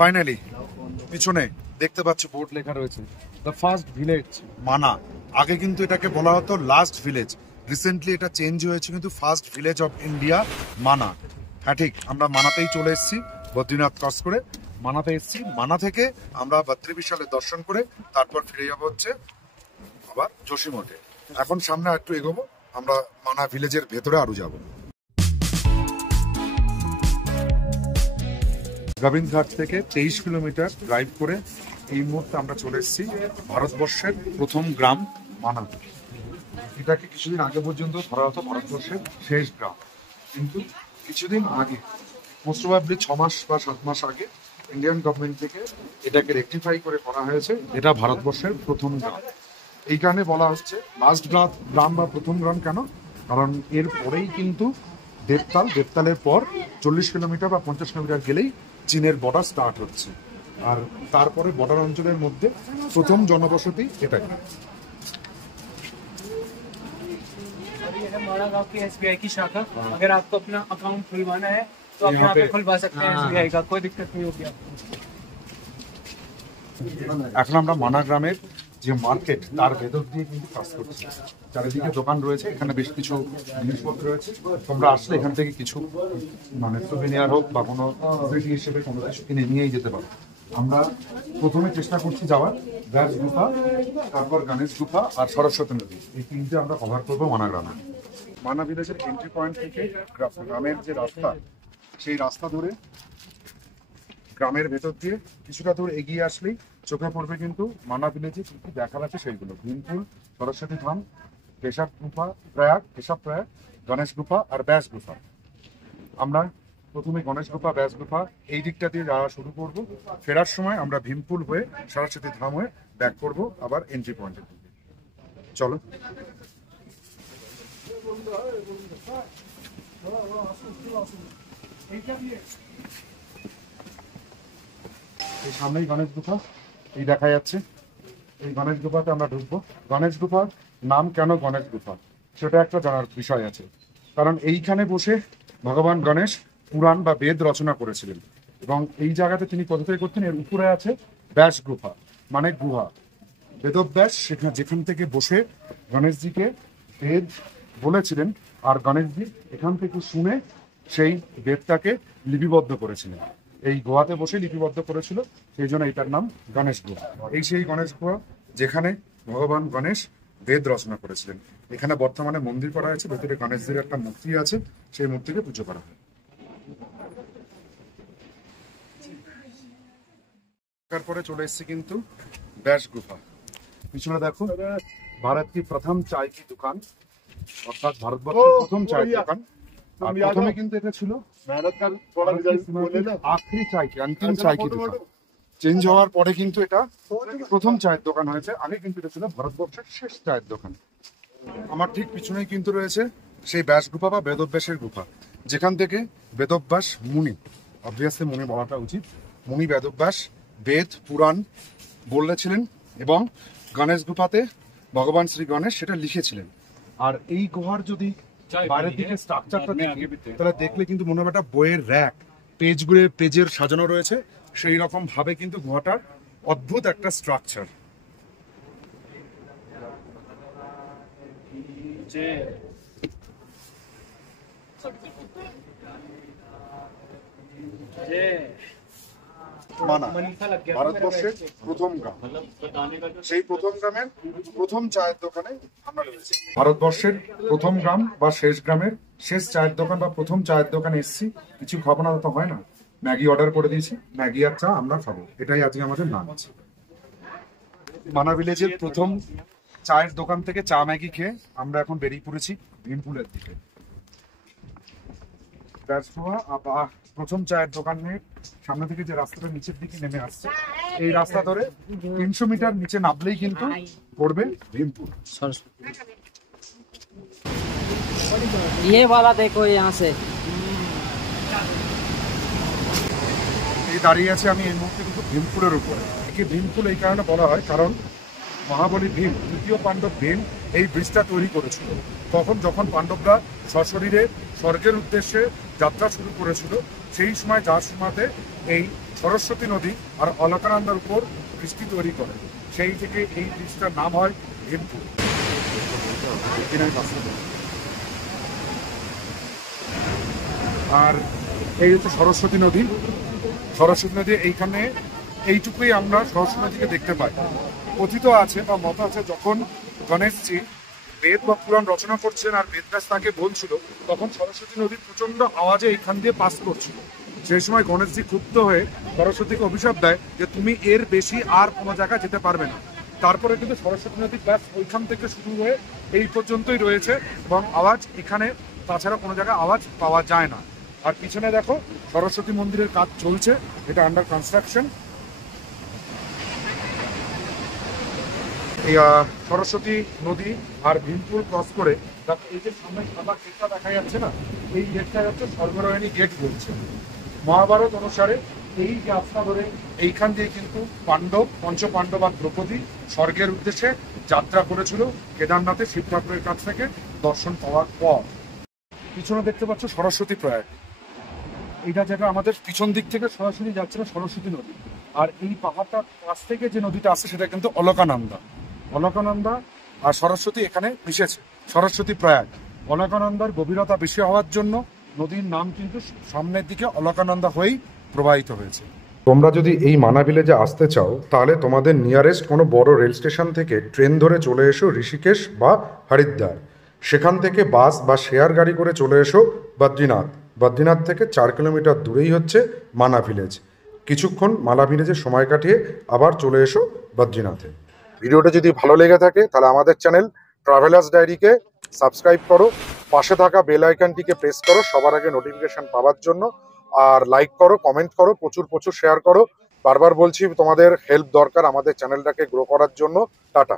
Finally পিছনে দেখতে পাচ্ছ বোর্ড লেখা রয়েছে দ্য ফার্স্ট ভিলেজ মানা। আগে কিন্তু এটাকে বলা হতো লাস্ট ভিলেজ, রিসেন্টলি এটা চেঞ্জ হয়েছে কিন্তু ফার্স্ট ভিলেজ অফ ইন্ডিয়া মানা। হ্যাঁ ঠিক, আমরা মানাতেই চলে এসেছি, বদ্রীনাথ ক্রস করে মানাতে এসেছি। মানা থেকে আমরা বদ্রী বিশালের দর্শন করে তারপর ফিরে যাবো হচ্ছে আবার যোশীমঠে। এখন সামনে একটু এগোবো, আমরা মানা ভিলেজের ভেতরে আরো যাবো। গোবিন্দঘাট থেকে 23 কিলোমিটার ড্রাইভ করে এই মুহূর্তে আমরা চলে এসেছি ভারতবর্ষের প্রথম গ্রাম মানা। এটাকে কিছুদিন আগে পর্যন্ত ধরা হতো ভারতবর্ষের শেষ গ্রাম, কিন্তু কিছুদিন আগে মোস্ট প্রবাবলি 6 মাস বা 7 মাস আগে ইন্ডিয়ান গভর্নমেন্ট থেকে এটাকে রেকটিফাই করে করা হয়েছে এটা ভারতবর্ষের প্রথম গ্রাম। এই কারণে বলা হচ্ছে লাস্ট গ্রাম বা প্রথম গ্রাম। কেন? কারণ এর পরেই কিন্তু দেবতালের পর 40 কিলোমিটার বা 50 কিলোমিটার গেলেই চীনের বর্ডার স্টার্ট হচ্ছে, আর তারপরে বর্ডার অঞ্চলের মধ্যে প্রথম জনবসতি এটাই। हमारा गांव की SBI की शाखा, अगर आपको अपना अकाउंट खुलवाना है तो आप यहाँ पे खुलवा सकते हैं SBI का, कोई दिक्कत नहीं होगी आपको। এখন আমরা মানা গ্রামের যে মার্কেট তার ভেতর দিয়ে কিন্তু কাজ করছি। চারিদিকে দোকান রয়েছে, এখানে বেশ কিছু জিনিসপত্র রয়েছে। তোমরা আসলে এখান থেকে কিছু মানে সুভিনিয়ার হোক বা কোনো স্মৃতি হিসেবে কোনো কিছু কিনে নিয়েই যেতে পারো। আমরা প্রথমে চেষ্টা করছি যাওয়ার ব্যাস গুফা, তারপর গণেশ গুফা আর সরস্বতী নদী, এই তিনটে আমরা কভার করবো মানা গ্রামে। মানা ভিলেজের এন্ট্রি পয়েন্ট থেকে গ্রামের যে রাস্তা, সেই রাস্তা ধরে গ্রামের ভেতর দিয়ে কিছুটা দূর এগিয়ে আসলেই চোখে পড়বে কিন্তু মানা ভিলেজে কি কি দেখার আছে সেইগুলো। ভীমপুল, সরস্বতী ধাম, কেশব প্রয়াগ, গণেশ গুফা আর ব্যাস গুফা। আমরা প্রথমে গণেশ গুফা, ব্যাস গুফা এই দিকটা দিয়ে যাওয়া শুরু করব। ফেরার সময় আমরা ভীমপুল হয়ে সরস্বতী ধাম হয়ে ব্যাক করব আবার এন্ট্রি পয়েন্টের দিকে। চলো। এই সামনেই গণেশ গুফা, এই দেখা যাচ্ছে। এই গণেশ গুফাতে আমরা ঢুকবো। গণেশ গুফার নাম কেন গণেশ গুফা সেটা একটা জানার বিষয় আছে, কারণ এইখানে বসে ভগবান গণেশ পুরাণ বা বেদ রচনা করেছিলেন, এবং এই জায়গাতে তিনি কোথায় করতেন, এর উপরে আছে ব্যাস গুফা মানে গুহা। বেদব্যাস সেখানে যেখান থেকে বসে গণেশজিকে বেদ বলেছিলেন, আর গণেশজি এখান থেকে শুনে সেই বেদটাকে লিপিবদ্ধ করেছিলেন। এই গুহাতে বসে লিপিবদ্ধ করেছিল, সেই জন্য এটার নাম গণেশ গুহা। এই সেই গণেশ গুহা যেখানে ভগবান গণেশ বেদ রচনা করেছিলেন। এখানে বর্তমানে মন্দির করা হয়েছে, ভেতরে গণেশজির একটা মূর্তি আছে, সেই মূর্তিকে পুজো করা হয়। তারপরে চলে এসেছি কিন্তু ব্যাস গুফা। পিছনে দেখো ভারত কি প্রথম চায় কি দোকান, অর্থাৎ ভারতবর্ষের প্রথম চায়ের দোকান। আর প্রথমে কিন্তু এটা ছিল আখরি চায় কি, অন্তিম চায় কি দোকান। চেঞ্জ হওয়ার পরে কিন্তু এটা প্রথম চায়ের দোকান হয়েছে। আগে কিন্তু এটা ছিল ভারতবর্ষের শেষ চায়ের দোকান। আমার ঠিক পিছনেই কিন্তু রয়েছে সেই ব্যাস গুফা বা বেদব্যাসের গুফা, যেখান থেকে বেদব্যাস মুনি, অবভিয়াসলি মুনি বলাটা উচিত, মুনি বেদব্যাস বেদ পুরাণ বলেছিলেন, এবং গণেশ গুফাতে ভগবান শ্রী গণেশ সেটা লিখেছিলেন। আর এই গুহার যদি বাইরের দিকে স্ট্রাকচারটা দেখি, তাহলে দেখলে কিন্তু মনে হবে একটা বইয়ের র্যাক, পেজগুলো পেজের সাজানো রয়েছে, সেই রকম ভাবে কিন্তু গুহাটার অদ্ভুত একটা স্ট্রাকচার। মানা ভারতবর্ষের প্রথম গ্রাম, সেই প্রথম গ্রামের প্রথম চায়ের দোকানে আমরা রয়েছি। ভারতবর্ষের প্রথম গ্রাম বা শেষ গ্রামের শেষ চায়ের দোকান বা প্রথম চায়ের দোকানে এসেছি। কিছু খাবো না তো হয় না, ম্যাগি অর্ডার করে দিয়েছি, ম্যাগি আর চা আমরা খাবো, এটাই আজকে আমাদের নাম আছে। মানা ভিলেজের প্রথম চায়ের দোকান থেকে চা ম্যাগি খেয়ে আমরা এখন বেরিয়ে পড়েছি ভীমপুলের দিকে। প্রথম চায়ের দোকানের সামনে থেকে যে রাস্তাটা নিচের দিকে নেমে আসছে, এই রাস্তা ধরে 300 মিটার নিচে নামলেই কিন্তু পড়বে ভীমপুর। ये वाला देखो यहाँ से। এই দাঁড়িয়ে আছে আমি এই মুহূর্তে কিন্তু ভীমপুরের উপরে। একে ভীমপুল এই কারণে বলা হয় কারণ মহাবলী ভীম, তৃতীয় পাণ্ডব ভীম এই ব্রিজটা তৈরি করেছিল। তখন যখন পাণ্ডবরা সশরীরে স্বর্গের উদ্দেশ্যে যাত্রা শুরু করেছিল, সেই সময় যার সময়তে এই সরস্বতী নদী আর অলকানন্দার উপর বৃষ্টি তৈরি করে, সেই থেকে এই ব্রিজটার নাম হয় ভীমপুর। আর এই হচ্ছে সরস্বতী নদী। সরস্বতী নদী এইখানে এইটুকুই আমরা সরস্বতী নদীকে দেখতে পাই। কথিত আছে বা মত আছে, যখন গণেশজি বেদ বা পুরাণ রচনা করছেন আর বেদব্যাস তাকে বলছিল, তখন সরস্বতী নদীর প্রচন্ড আওয়াজে এইখান দিয়ে পাস করছিল। সেই সময় গণেশজি ক্ষুব্ধ হয়ে সরস্বতীকে অভিশাপ দেয় যে তুমি এর বেশি আর কোনো জায়গায় যেতে পারবে না। তারপরে কিন্তু সরস্বতী নদী ব্যাস ওইখান থেকে শুরু হয়ে এই পর্যন্তই রয়েছে এবং আওয়াজ এখানে তাছাড়া কোনো জায়গায় আওয়াজ পাওয়া যায় না। আর পিছনে দেখো সরস্বতী মন্দিরের কাজ চলছে, এটা আন্ডার কনস্ট্রাকশন। এই সরস্বতী নদী আর ভীমপুর ক্রস করে এই যে সামনে সাদা গেটটা দেখা যাচ্ছে না, এই গেটটা হচ্ছে স্বর্গরায়ণী গেট বলছে। মহাভারত অনুসারে এই রাস্তা ধরে এইখান দিয়ে কিন্তু পঞ্চপাণ্ডব আর দ্রৌপদী স্বর্গের উদ্দেশ্যে যাত্রা করেছিল কেদারনাথে শিব ঠাকুরের কাছ থেকে দর্শন পাওয়ার পর। পিছনে দেখতে পাচ্ছ সরস্বতী প্রয়াগ, এটা যেটা আমাদের পিছন দিক থেকে সরাসরি যাচ্ছে না সরস্বতী নদী। আর এই পাহাড়টার কাছ থেকে যে নদীটা আসছে সেটা কিন্তু অলকানন্দা। অলকানন্দা আর সরস্বতী এখানে মিশেছে, সরস্বতী প্রয়াগ। অলকানন্দার গভীরতা বেশি হওয়ার জন্য নদীর নাম কিন্তু সামনের দিকে অলকানন্দা হয়েই প্রবাহিত হয়েছে। তোমরা যদি এই মানা ভিলেজে আসতে চাও তাহলে তোমাদের নিয়ারেস্ট কোনো বড় রেল স্টেশন থেকে ট্রেন ধরে চলে এসো ঋষিকেশ বা হরিদ্বার। সেখান থেকে বাস বা শেয়ার গাড়ি করে চলে এসো বদ্রীনাথ। বদ্রীনাথ থেকে 4 কিলোমিটার দূরেই হচ্ছে মানা ভিলেজ। কিছুক্ষণ মানা ভিলেজে সময় কাটিয়ে আবার চলে এসো বদ্রীনাথে। ভিডিওটা যদি ভালো লেগে থাকে তাহলে আমাদের চ্যানেল ট্রাভেলার্স ডায়েরিকে সাবস্ক্রাইব করো, পাশে থাকা বেল আইকনটিকে প্রেস করো সবার আগে নোটিফিকেশন পাওয়ার জন্য। আর লাইক করো, কমেন্ট করো, প্রচুর শেয়ার করো। বারবার বলছি তোমাদের হেল্প দরকার আমাদের চ্যানেলটাকে গ্রো করার জন্য। টাটা।